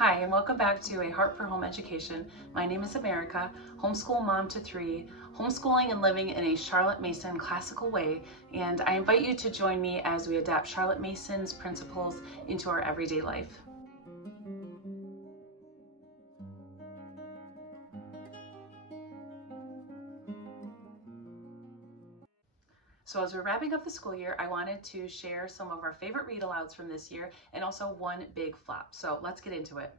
Hi, and welcome back to A Heart for Home Education. My name is America, homeschool mom to three, homeschooling and living in a Charlotte Mason classical way, and I invite you to join me as we adapt Charlotte Mason's principles into our everyday life. So as we're wrapping up the school year, I wanted to share some of our favorite read-alouds from this year and also one big flop. So let's get into it.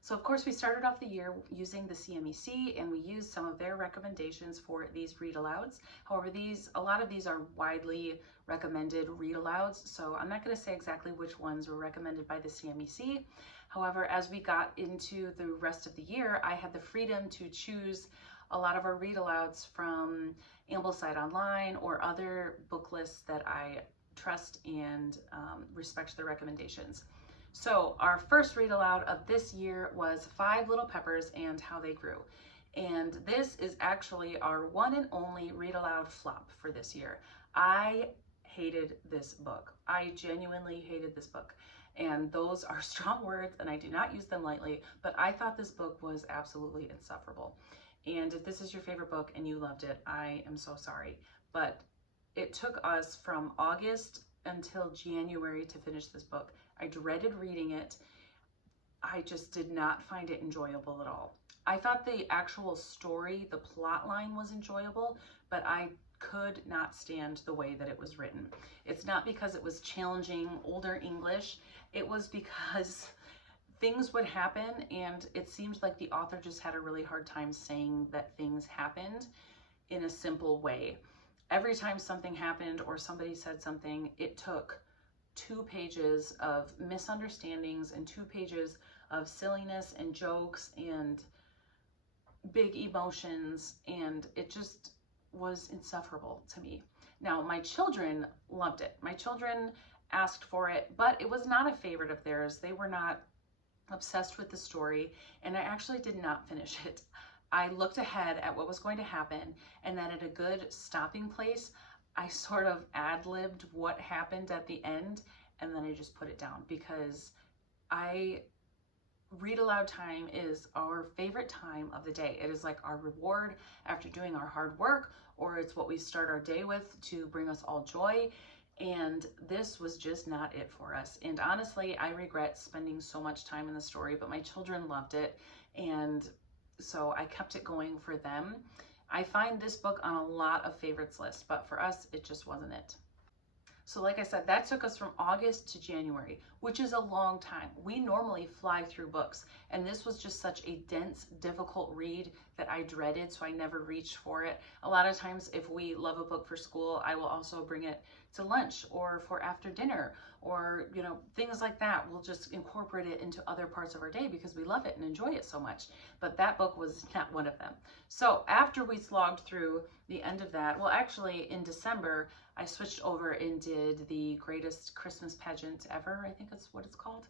So of course we started off the year using the CMEC and we used some of their recommendations for these read-alouds. However, a lot of these are widely recommended read-alouds, so I'm not going to say exactly which ones were recommended by the CMEC. However, as we got into the rest of the year, I had the freedom to choose a lot of our read-alouds from Ambleside Online or other book lists that I trust and respect their recommendations. So our first read aloud of this year was Five Little Peppers and How They Grew. And this is actually our one and only read aloud flop for this year. I hated this book. I genuinely hated this book. And those are strong words and I do not use them lightly, but I thought this book was absolutely insufferable. And if this is your favorite book and you loved it, I am so sorry. But it took us from August until January to finish this book. I dreaded reading it. I just did not find it enjoyable at all. I thought the actual story, the plot line was enjoyable, but I could not stand the way that it was written. It's not because it was challenging older English. It was because things would happen and it seemed like the author just had a really hard time saying that things happened in a simple way. Every time something happened or somebody said something, it took 2 pages of misunderstandings and 2 pages of silliness and jokes and big emotions, and it just was insufferable to me. Now, my children loved it. My children asked for it, but it was not a favorite of theirs. They were not obsessed with the story, and I actually did not finish it. I looked ahead at what was going to happen, and then at a good stopping place, I sort of ad-libbed what happened at the end, and then I just put it down because read aloud time is our favorite time of the day. It is like our reward after doing our hard work, or it's what we start our day with to bring us all joy. And this was just not it for us. And honestly, I regret spending so much time in the story, but my children loved it. And so I kept it going for them. I find this book on a lot of favorites lists, but for us, it just wasn't it. So like I said, that took us from August to January, which is a long time. We normally fly through books, and this was just such a dense, difficult read that I dreaded, so I never reached for it. A lot of times if we love a book for school, I will also bring it to lunch or for after dinner or, things like that. We'll just incorporate it into other parts of our day because we love it and enjoy it so much. But that book was not one of them. So after we slogged through the end of that, well, actually in December, I switched over and did the greatest Christmas pageant ever, I think that's what it's called.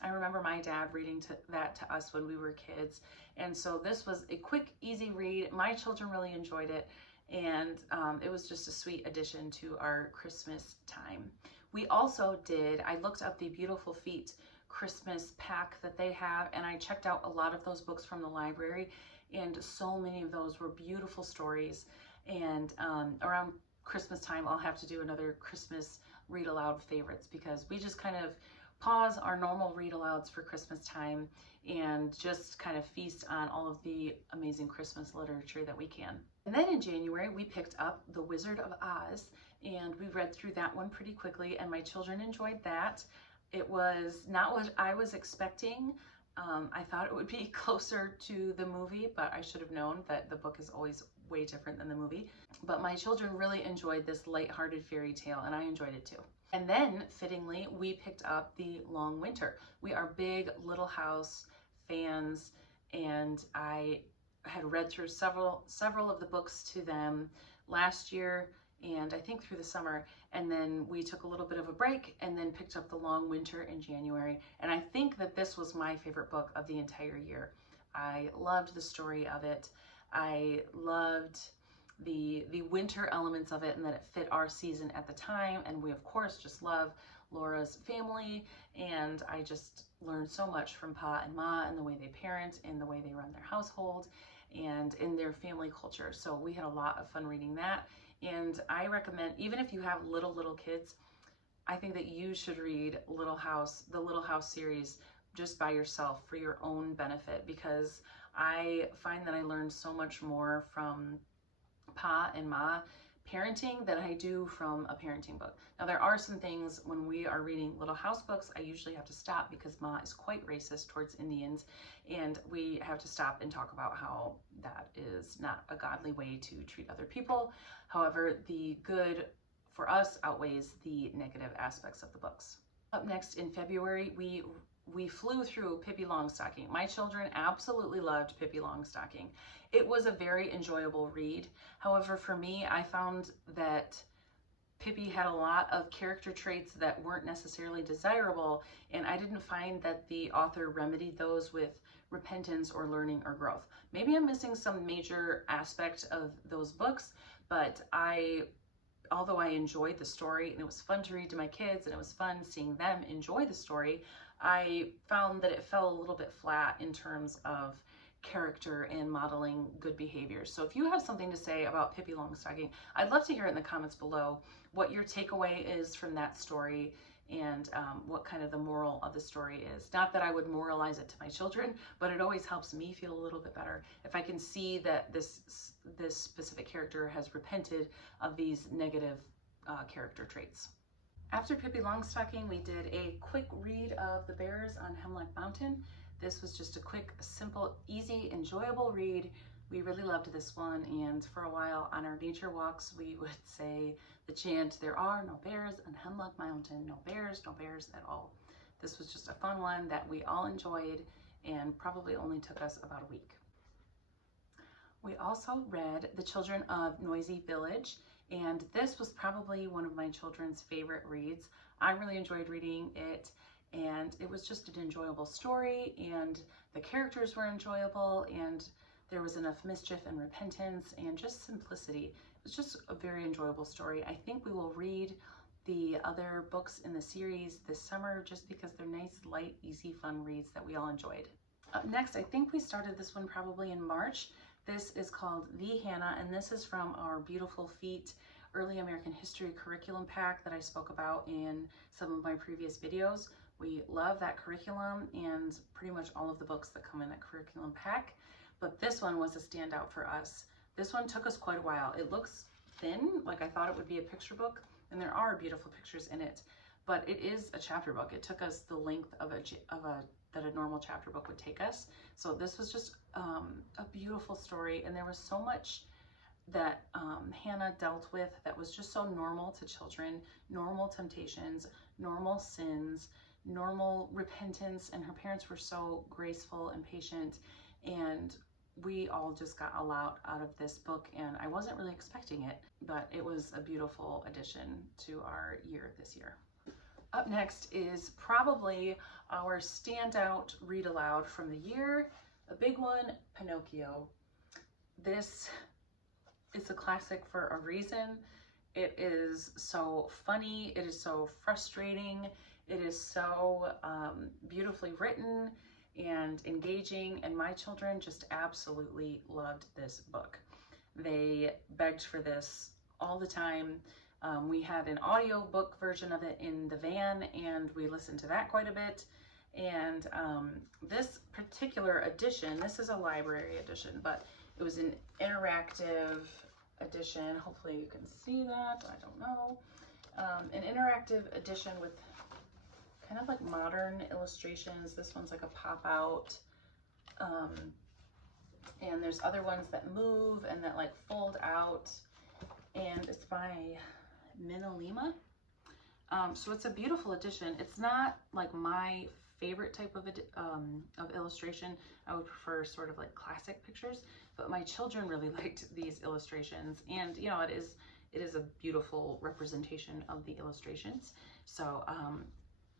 I remember my dad reading that to us when we were kids. And so this was a quick, easy read. My children really enjoyed it. And it was just a sweet addition to our Christmas time. We also I looked up the Beautiful Feet Christmas pack that they have, and I checked out a lot of those books from the library, and so many of those were beautiful stories. And around Christmas time, I'll have to do another Christmas read aloud favorites because we just kind of pause our normal read alouds for Christmas time and just kind of feast on all of the amazing Christmas literature that we can. And then in January, we picked up The Wizard of Oz, and we read through that one pretty quickly, and my children enjoyed that. It was not what I was expecting. I thought it would be closer to the movie, but I should have known that the book is always way different than the movie. But my children really enjoyed this lighthearted fairy tale, and I enjoyed it too. And then, fittingly, we picked up The Long Winter. We are big Little House fans, and I had read through several of the books to them last year, and I think through the summer, and then we took a little bit of a break and then picked up The Long Winter in January. And I think that this was my favorite book of the entire year. I loved the story of it. I loved the winter elements of it, and that it fit our season at the time. And we of course just love Laura's family, and I just learned so much from Pa and Ma and the way they parent and the way they run their household and in their family culture. So we had a lot of fun reading that, and I recommend, even if you have little kids, I think that you should read the Little House series just by yourself for your own benefit, because I find that I learned so much more from Pa and Ma parenting than I do from a parenting book. Now, there are some things when we are reading Little House books, I usually have to stop because Ma is quite racist towards Indians, and we have to stop and talk about how that is not a godly way to treat other people. However, the good for us outweighs the negative aspects of the books. Up next in February, we flew through Pippi Longstocking. My children absolutely loved Pippi Longstocking. It was a very enjoyable read. However, for me, I found that Pippi had a lot of character traits that weren't necessarily desirable, and I didn't find that the author remedied those with repentance or learning or growth. Maybe I'm missing some major aspect of those books, but although I enjoyed the story and it was fun to read to my kids and it was fun seeing them enjoy the story, I found that it fell a little bit flat in terms of character and modeling good behaviors. So if you have something to say about Pippi Longstocking, I'd love to hear it in the comments below what your takeaway is from that story and what kind of the moral of the story is. Not that I would moralize it to my children, but it always helps me feel a little bit better if I can see that this specific character has repented of these negative character traits. After Pippi Longstocking, we did a quick read of The Bears on Hemlock Mountain. This was just a quick, simple, easy, enjoyable read. We really loved this one, and for a while on our nature walks, we would say the chant, "There are no bears on Hemlock Mountain, no bears at all." This was just a fun one that we all enjoyed and probably only took us about a week. We also read The Children of Noisy Village, and this was probably one of my children's favorite reads. I really enjoyed reading it, and it was just an enjoyable story, and the characters were enjoyable, and there was enough mischief and repentance and just simplicity. It was just a very enjoyable story. I think we will read the other books in the series this summer just because they're nice, light, easy, fun reads that we all enjoyed. Up next, I think we started this one probably in March. This is called The Hannah, and this is from our Beautiful Feet Early American History curriculum pack that I spoke about in some of my previous videos. We love that curriculum and pretty much all of the books that come in that curriculum pack, but this one was a standout for us. This one took us quite a while. It looks thin, like I thought it would be a picture book, and there are beautiful pictures in it, but it is a chapter book. It took us the length of that a normal chapter book would take us. So this was just a beautiful story, and there was so much that Hannah dealt with that was just so normal to children, normal temptations, normal sins, normal repentance, and her parents were so graceful and patient, and we all just got a lot out of this book, and I wasn't really expecting it, but it was a beautiful addition to our year this year. Up next is probably our standout read aloud from the year, a big one, Pinocchio. This is a classic for a reason. It is so funny, it is so frustrating, it is so beautifully written and engaging, and my children just absolutely loved this book. They begged for this all the time. We had an audiobook version of it in the van, and we listened to that quite a bit. And this particular edition, this is a library edition, but it was an interactive edition. Hopefully you can see that, I don't know. An interactive edition with kind of like modern illustrations. This one's like a pop out. And there's other ones that move and that like fold out. And it's by Minalima. So it's a beautiful edition. It's not like my favorite type of illustration. I would prefer sort of like classic pictures, but my children really liked these illustrations, and you know, it is a beautiful representation of the illustrations. So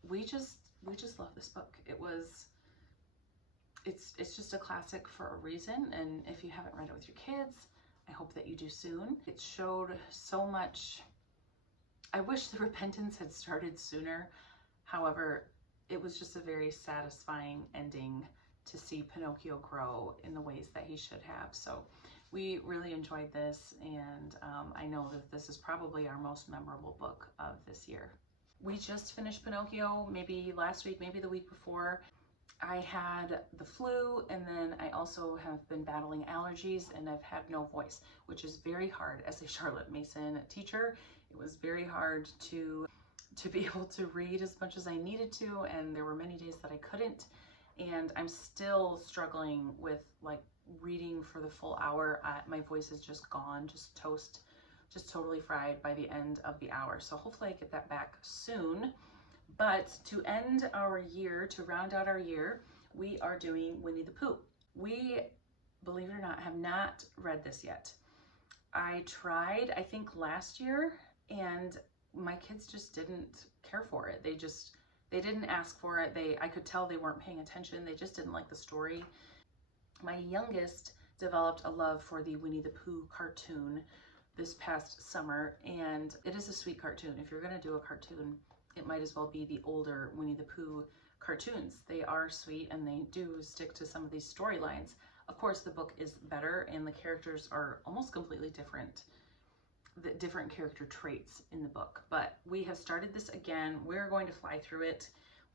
we just love this book. It's just a classic for a reason, and if you haven't read it with your kids, I hope that you do soon. It showed so much I wish the repentance had started sooner. However, it was just a very satisfying ending to see Pinocchio grow in the ways that he should have. So we really enjoyed this, and I know that this is probably our most memorable book of this year. We just finished Pinocchio maybe last week, maybe the week before. I had the flu, and then I also have been battling allergies, and I've had no voice, which is very hard as a Charlotte Mason teacher. It was very hard to be able to read as much as I needed to, and there were many days that I couldn't, and I'm still struggling with like reading for the full hour. My voice is just gone, just toast, just totally fried by the end of the hour. So hopefully I get that back soon. But to end our year, to round out our year, we are doing Winnie the Pooh. We, believe it or not, have not read this yet. I tried, I think last year, and my kids just didn't care for it. They didn't ask for it. I could tell they weren't paying attention. They just didn't like the story. My youngest developed a love for the Winnie the Pooh cartoon this past summer, and it is a sweet cartoon. If you're gonna do a cartoon, it might as well be the older Winnie the Pooh cartoons. They are sweet, and they do stick to some of these storylines. Of course, the book is better, and the characters are almost completely different. The different character traits in the book. But we have started this again. We're going to fly through it.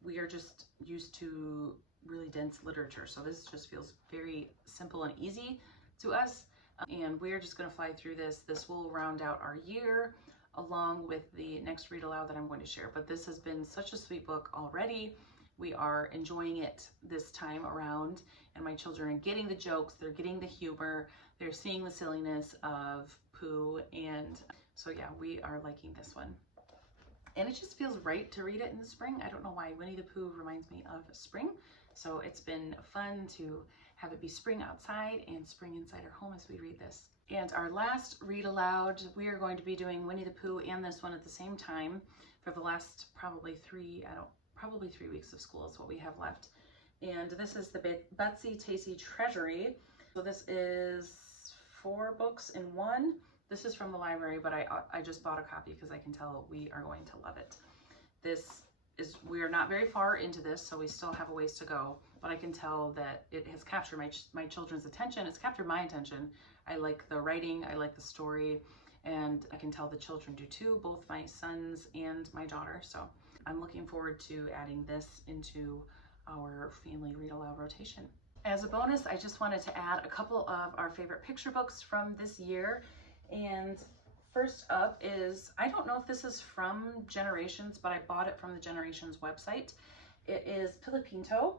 We are just used to really dense literature, so this just feels very simple and easy to us. And we're just going to fly through this. This will round out our year, along with the next read aloud that I'm going to share. But this has been such a sweet book already. We are enjoying it this time around, and my children are getting the jokes, they're getting the humor, they're seeing the silliness of Pooh, and so yeah, we are liking this one. And it just feels right to read it in the spring. I don't know why Winnie the Pooh reminds me of spring, so it's been fun to have it be spring outside and spring inside our home as we read this. And our last read aloud, we are going to be doing Winnie the Pooh and this one at the same time for the last probably 3 weeks of school is what we have left. And this is the Betsy, Tacy, Treasury. So this is 4 books in one. This is from the library, but I just bought a copy because I can tell we are going to love it. We are not very far into this, so we still have a ways to go, but I can tell that it has captured my children's attention. It's captured my attention. I like the writing, I like the story, and I can tell the children do too, both my sons and my daughter. So I'm looking forward to adding this into our family read aloud rotation. As a bonus, I just wanted to add a couple of our favorite picture books from this year. And first up is, I don't know if this is from Generations, but I bought it from the Generations website. It is Pilipino,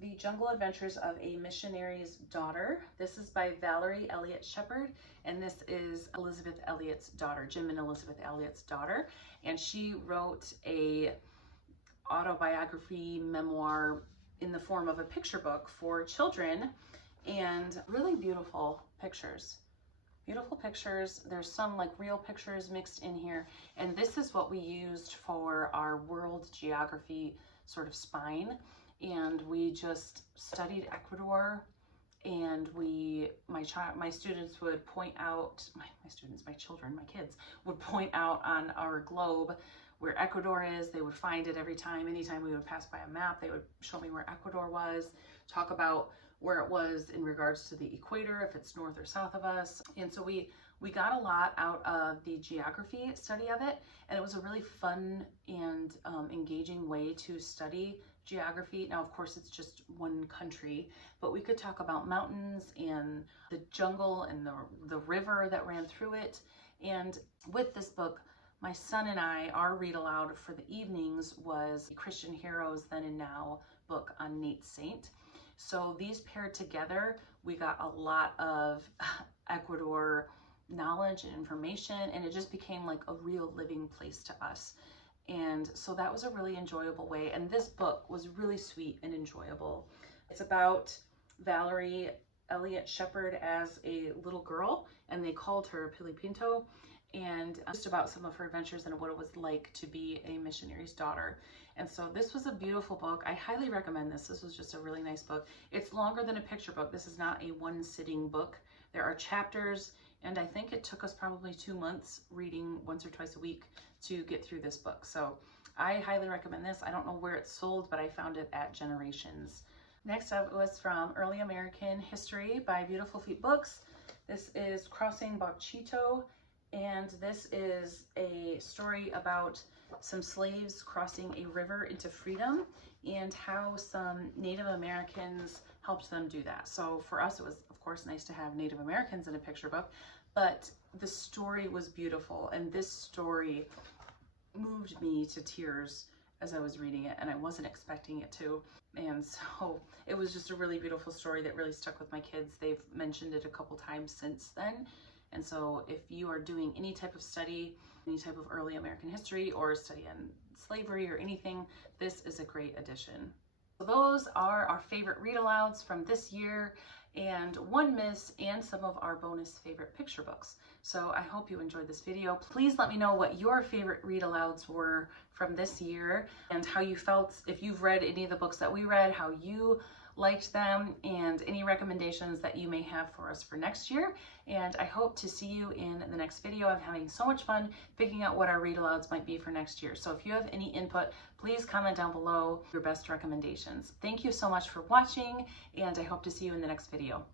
The Jungle Adventures of a Missionary's Daughter. This is by Valerie Elliott Shepard, and this is Elizabeth Elliot's daughter, Jim and Elizabeth Elliot's daughter. And she wrote a autobiography memoir in the form of a picture book for children, and really beautiful pictures. Beautiful pictures. There's some like real pictures mixed in here, and this is what we used for our world geography sort of spine. And we just studied Ecuador, and my students would point out, my children, my kids would point out on our globe where Ecuador is. They would find it every time. Anytime we would pass by a map, they would show me where Ecuador was, talk about where it was in regards to the equator, if it's north or south of us. And so we got a lot out of the geography study of it, and it was a really fun and engaging way to study geography. Now, of course, it's just one country, but we could talk about mountains and the jungle and the river that ran through it. And with this book, my son and I, our read aloud for the evenings was Christian Heroes Then and Now book on Nate Saint. So these paired together, we got a lot of Ecuador knowledge and information, and it just became like a real living place to us. And so that was a really enjoyable way. And this book was really sweet and enjoyable. It's about Valerie Elliott Shepard as a little girl, and they called her Pilipino, and just about some of her adventures and what it was like to be a missionary's daughter. And so this was a beautiful book. I highly recommend this. This was just a really nice book. It's longer than a picture book. This is not a one-sitting book. There are chapters And I think it took us probably 2 months reading once or twice a week to get through this book. So I highly recommend this. I don't know where it's sold, but I found it at Generations. Next up was from Early American History by Beautiful Feet Books. This is Crossing Bachito, and this is a story about some slaves crossing a river into freedom and how some Native Americans helped them do that. So for us, it was, of course, nice to have Native Americans in a picture book, but the story was beautiful, and this story moved me to tears as I was reading it, and I wasn't expecting it to. And so it was just a really beautiful story that really stuck with my kids. They've mentioned it a couple times since then. And so if you are doing any type of study, any type of early American history or study on slavery or anything, this is a great addition. So those are our favorite read-alouds from this year, and one miss and some of our bonus favorite picture books. So I hope you enjoyed this video. Please let me know what your favorite read-alouds were from this year and how you felt, if you've read any of the books that we read, how you liked them, and any recommendations that you may have for us for next year. And I hope to see you in the next video. I'm having so much fun picking out what our read-alouds might be for next year. So if you have any input, please comment down below your best recommendations. Thank you so much for watching, and I hope to see you in the next video.